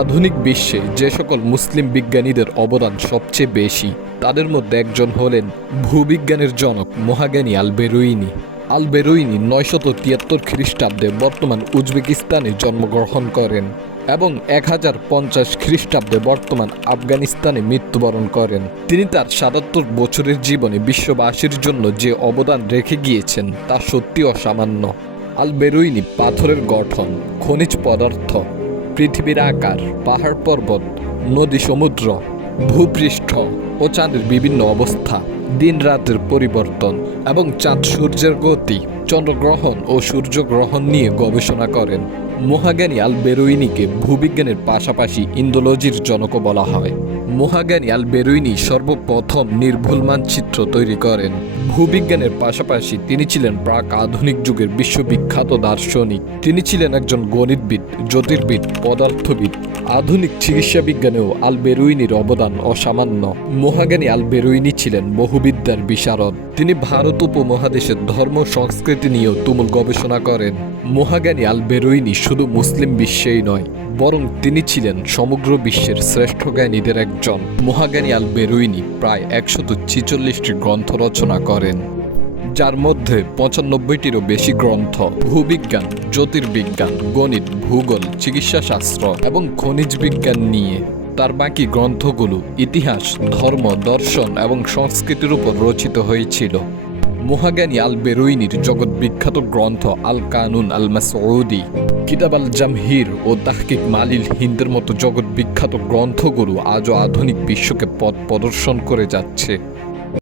আধুনিক বিশ্বে যে সকল মুসলিম বিজ্ঞানীদের অবদান সবচেয়ে বেশি তাদের মধ্যে একজন হলেন ভূবিজ্ঞানের জনক মহাজ্ঞানী আল বেরুইনি। আল বেরুইনি 973 খ্রিস্টাব্দে বর্তমান উজবেকিস্তানে জন্মগ্রহণ করেন এবং 1050 খ্রিস্টাব্দে বর্তমান আফগানিস্তানে মৃত্যুবরণ করেন। তিনি তার 77 বছরের জীবনে বিশ্ববাসীর জন্য যে অবদান রেখে গিয়েছেন তা সত্যি অসামান্য। আল বেরুইনি পাথরের গঠন, খনিজ পদার্থ, পৃথিবীর আকার, পাহাড় পর্বত, নদী সমুদ্র, ভূপৃষ্ঠ ও চাঁদের বিভিন্ন অবস্থা, দিন রাতের পরিবর্তন এবং চাঁদ সূর্যের গতি, চন্দ্রগ্রহণ ও সূর্যগ্রহণ নিয়ে গবেষণা করেন। মহাজ্ঞানী আল বেরুইনিকে ভূবিজ্ঞানের পাশাপাশি ইন্দোলজির জনকও বলা হয়। মহাজ্ঞানী আল বেরুইনি সর্বপ্রথম নির্ভুল মানচিত্র তৈরি করেন। ভূবিজ্ঞানের পাশাপাশি তিনি ছিলেন প্রাক আধুনিক যুগের বিশ্ববিখ্যাত দার্শনিক। তিনি ছিলেন একজন গণিতবিদ, জ্যোতির্বিদ, পদার্থবিদ। আধুনিক চিকিৎসা বিজ্ঞানেও আল বেরুইনির অবদান অসামান্য। মহাজ্ঞানী আল বেরুইনি ছিলেন বহুবিদ্যার বিশারদ। তিনি ভারত উপমহাদেশের ধর্ম সংস্কৃতি নিয়েও তুমুল গবেষণা করেন। মহাজ্ঞানী আল বেরুইনি শুধু মুসলিম বিশ্বেই নয়, বরং তিনি ছিলেন সমগ্র বিশ্বের শ্রেষ্ঠ জ্ঞানীদের একজন। মহাজ্ঞানী আল বেরুইনি প্রায় 146টি গ্রন্থ রচনা করেন, যার মধ্যে 95টিরও বেশি গ্রন্থ ভূবিজ্ঞান, জ্যোতির্বিজ্ঞান, গণিত, ভূগোল, চিকিৎসাশাস্ত্র এবং খনিজ বিজ্ঞান নিয়ে। তার বাকি গ্রন্থগুলো ইতিহাস, ধর্ম, দর্শন এবং সংস্কৃতির উপর রচিত হয়েছিল। মহাজ্ঞানী আল বেরুইনির জগৎ বিখ্যাত গ্রন্থ আল কানুন আল মাসউদি, কিতাব আল জামহির ও তাহকিক মালিল হিন্দের মতো জগৎ বিখ্যাত গ্রন্থগুলো আজও আধুনিক বিশ্বকে পথ প্রদর্শন করে যাচ্ছে।